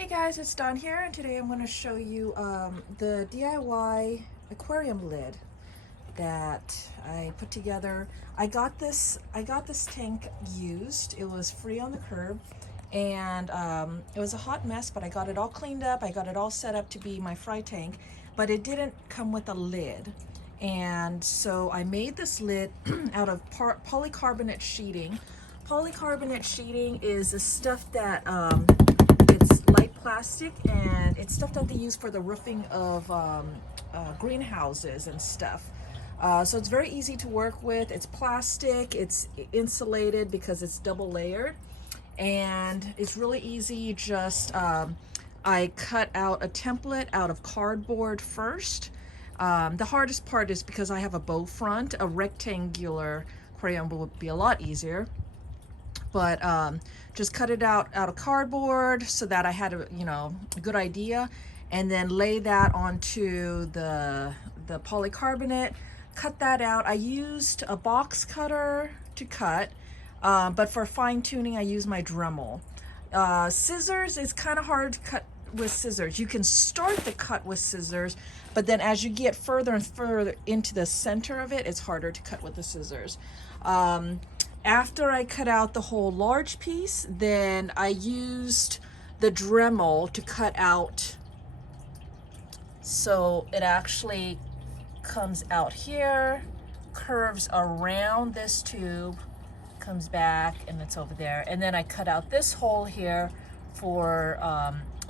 Hey guys, it's Dawn here, and today I'm going to show you the DIY aquarium lid that I put together. I got this tank used. It was free on the curb, and it was a hot mess, but I got it all cleaned up. I got it all set up to be my fry tank, but it didn't come with a lid. And so I made this lid out of polycarbonate sheeting. Polycarbonate sheeting is the stuff that it's light plastic, and it's stuff that they use for the roofing of greenhouses and stuff. So it's very easy to work with. It's plastic, it's insulated because it's double layered, and it's really easy. Just I cut out a template out of cardboard first. The hardest part is because I have a bow front. A rectangular aquarium would be a lot easier, but just cut it out of cardboard so that I had a good idea, and then lay that onto the polycarbonate, cut that out. I used a box cutter to cut, but for fine tuning I use my Dremel. Scissors is kind of hard to cut with scissors. You can start the cut with scissors, but then as you get further and further into the center of it, it's harder to cut with the scissors. After I cut out the whole large piece, then I used the Dremel to cut out so it actually comes out here, curves around this tube, comes back, and it's over there. And then I cut out this hole here for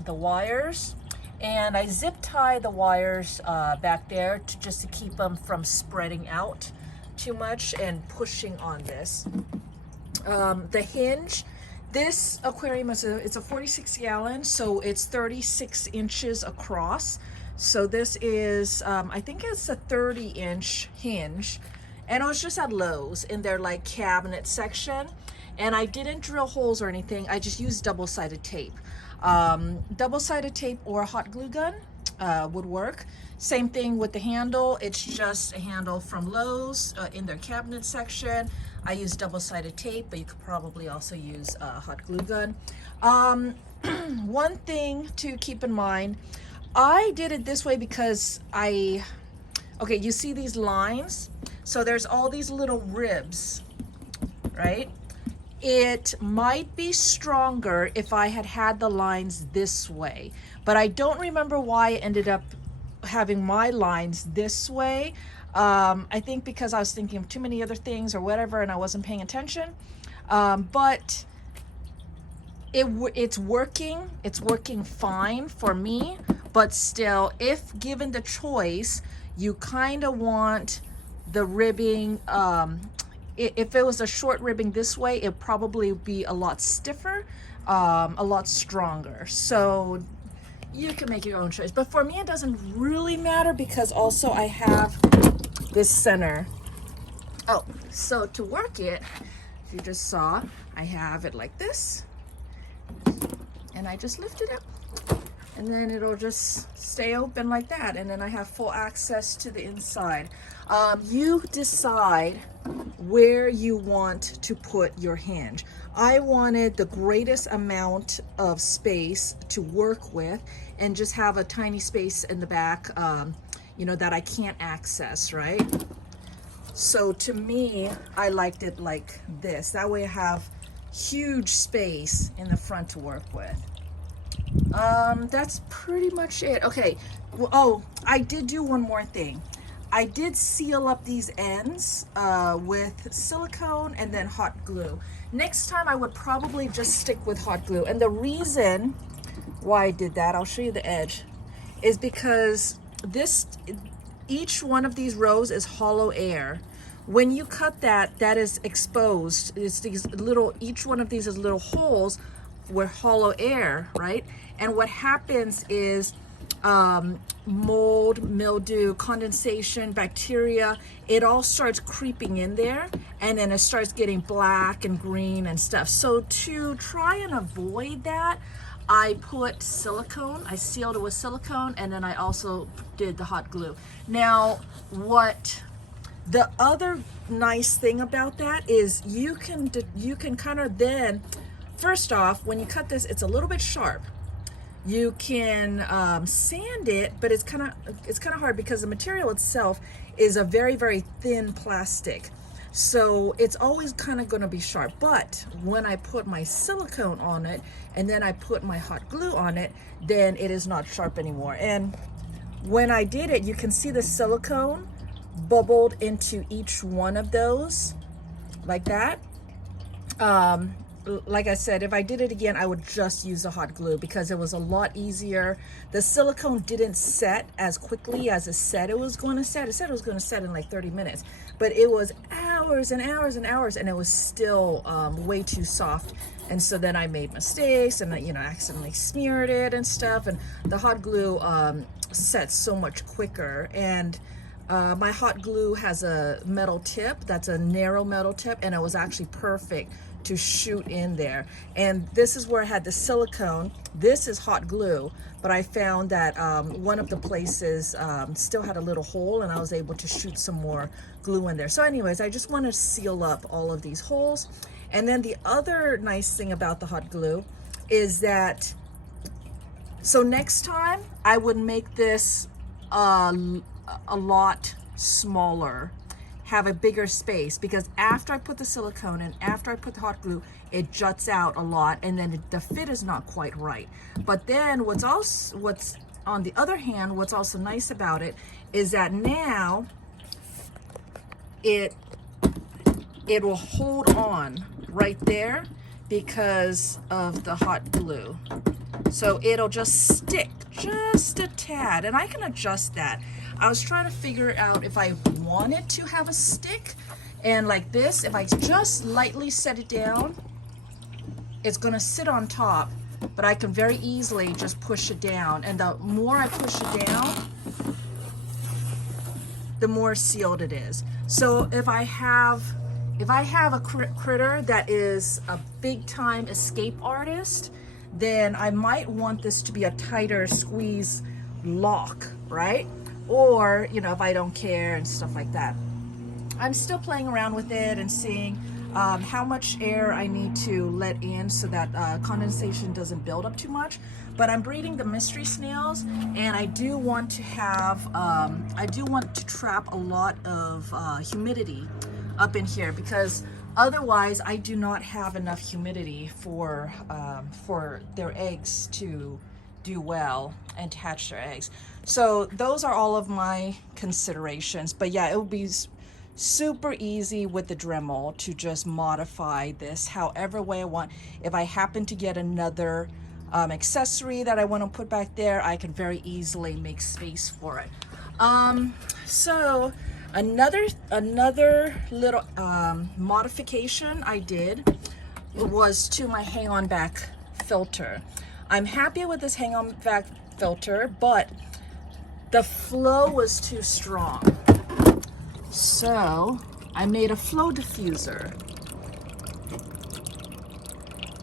the wires, and I zip tie the wires back there just to keep them from spreading out too much and pushing on this. The hinge, this aquarium it's a 46 gallon, so it's 36 inches across. So this is I think it's a 30-inch hinge, and I was just at Lowe's in their like cabinet section, and I didn't drill holes or anything. I just used double-sided tape. Double-sided tape or a hot glue gun would work. Same thing with the handle. It's just a handle from Lowe's in their cabinet section. I use double-sided tape, but you could probably also use a hot glue gun. One thing to keep in mind, I did it this way because okay, you see these lines? So there's all these little ribs, right? It might be stronger if I had the lines this way, but I don't remember why I ended up having my lines this way. I think because I was thinking of too many other things or whatever, and I wasn't paying attention. But it's working fine for me. But still, if given the choice, you kind of want the ribbing. If it was a short ribbing this way, it'd probably be a lot stiffer, a lot stronger. So you can make your own choice. But for me, it doesn't really matter because also I have this center. Oh, so to work it, if you just saw, I have it like this, and I just lift it up, and then it'll just stay open like that, and then I have full access to the inside. You decide where you want to put your hinge. I wanted the greatest amount of space to work with and just have a tiny space in the back, that I can't access, right? So to me, I liked it like this. That way I have huge space in the front to work with. That's pretty much it. Okay, oh, I did do one more thing. I did seal up these ends with silicone and then hot glue. Next time I would probably just stick with hot glue. And the reason why I did that, I'll show you the edge, is because each one of these rows is hollow air. When you cut that is exposed. It's these little, each one of these is little holes with hollow air, right? And what happens is mold, mildew, condensation, bacteria, it all starts creeping in there, and then it starts getting black and green and stuff. So to try and avoid that, I put silicone, I sealed it with silicone, and then I also did the hot glue. Now, what the other nice thing about that is you can kind of then, first off, when you cut this, it's a little bit sharp. You can sand it, but it's kind of hard because the material itself is a very, very thin plastic. So it's always kind of going to be sharp. But when I put my silicone on it and then I put my hot glue on it, then it is not sharp anymore. And when I did it, you can see the silicone bubbled into each one of those like that. Like I said, if I did it again, I would just use the hot glue because it was a lot easier. The silicone didn't set as quickly as it said it was going to set. It said it was going to set in like 30 minutes, but it was hours and hours and hours, and it was still way too soft. And so then I made mistakes and, you know, accidentally smeared it and stuff. And the hot glue sets so much quicker. And my hot glue has a metal tip that's a narrow metal tip, and it was actually perfect to shoot in there. And this is where I had the silicone. This is hot glue, but I found that one of the places still had a little hole, and I was able to shoot some more glue in there. So anyways, I just want to seal up all of these holes. And then the other nice thing about the hot glue is that, so next time I would make this a lot smaller, have a bigger space, because after I put the silicone and after I put the hot glue, it juts out a lot, and then the fit is not quite right. But then what's on the other hand, what's also nice about it is that now it will hold on right there because of the hot glue. So it'll just stick just a tad, and I can adjust that. I was trying to figure out if I wanted to have a stick, and like this, if I just lightly set it down, it's gonna sit on top, but I can very easily just push it down. And the more I push it down, the more sealed it is. So if I have a critter that is a big time escape artist, then I might want this to be a tighter squeeze lock, right? Or, you know, if I don't care and stuff like that. I'm still playing around with it and seeing how much air I need to let in so that condensation doesn't build up too much. But I'm breeding the mystery snails, and I do want to have, I do want to trap a lot of humidity up in here, because otherwise I do not have enough humidity for their eggs to do well and to hatch their eggs. So those are all of my considerations. But yeah, it would be super easy with the Dremel to just modify this however way I want. If I happen to get another accessory that I want to put back there, I can very easily make space for it. So another little modification I did was to my hang-on back filter. I'm happy with this hang-on back filter, but the flow was too strong. So I made a flow diffuser.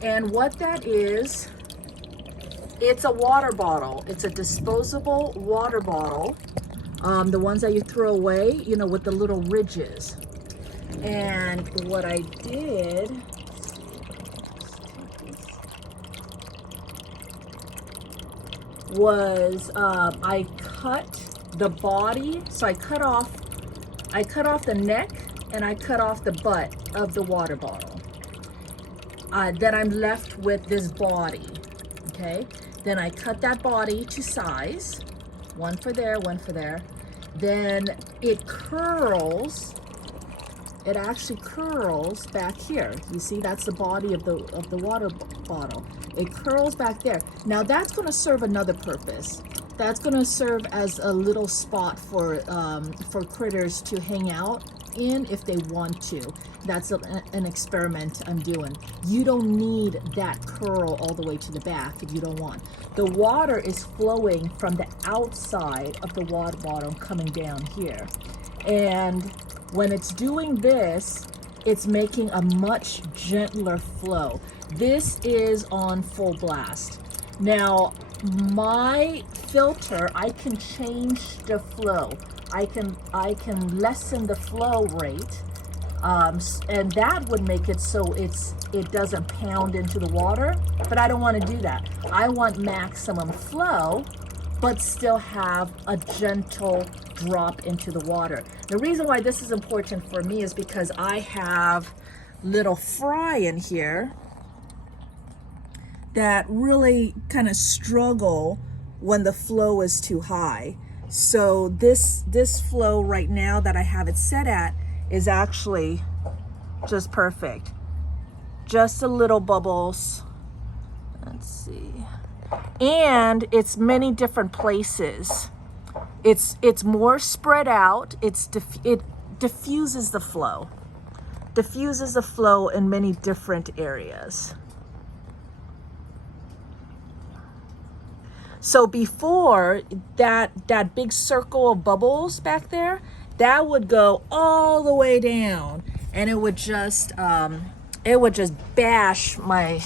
And what that is, it's a water bottle. It's a disposable water bottle. The ones that you throw away, you know, with the little ridges. And what I did, was I cut the body. So I cut off the neck and I cut off the butt of the water bottle. Then I'm left with this body. Okay. Then I cut that body to size. One for there, one for there. Then it curls. It actually curls back here. You see, that's the body of the water bottle. It curls back there. Now that's going to serve another purpose. That's going to serve as a little spot for critters to hang out in if they want to. That's an experiment I'm doing. You don't need that curl all the way to the back if you don't want. The water is flowing from the outside of the water bottle coming down here. And when it's doing this, it's making a much gentler flow. This is on full blast. Now, my filter, I can change the flow. I can lessen the flow rate And that would make it so it doesn't pound into the water, but I don't want to do that. I want maximum flow, but still have a gentle drop into the water. The reason why this is important for me is because I have little fry in here that really kind of struggle when the flow is too high. So this flow right now that I have it set at is actually just perfect. Just a little bubbles. Let's see. And it's many different places. It's more spread out. It diffuses the flow. Diffuses the flow in many different areas. So before, that big circle of bubbles back there, that would go all the way down, and it would just bash my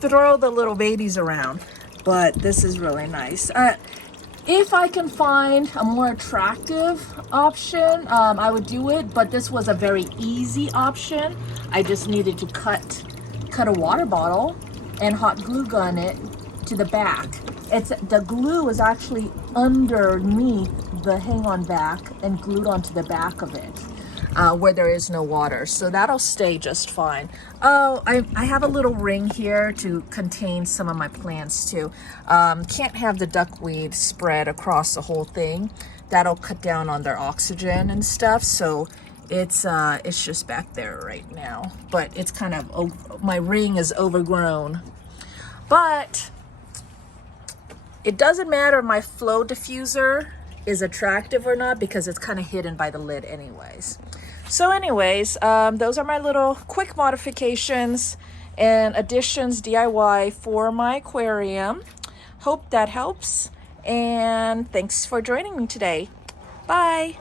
throw the little babies around. But this is really nice. If I can find a more attractive option, I would do it, but this was a very easy option. I just needed to cut a water bottle and hot glue gun it to the back. The glue is actually underneath the hang-on back and glued onto the back of it, where there is no water. So that'll stay just fine. Oh, I have a little ring here to contain some of my plants too. Can't have the duckweed spread across the whole thing. That'll cut down on their oxygen and stuff. So it's just back there right now. But it's kind of, my ring is overgrown. But it doesn't matter if my flow diffuser is attractive or not, because it's kind of hidden by the lid anyways. So anyways, those are my little quick modifications and additions DIY for my aquarium. Hope that helps, and thanks for joining me today. Bye.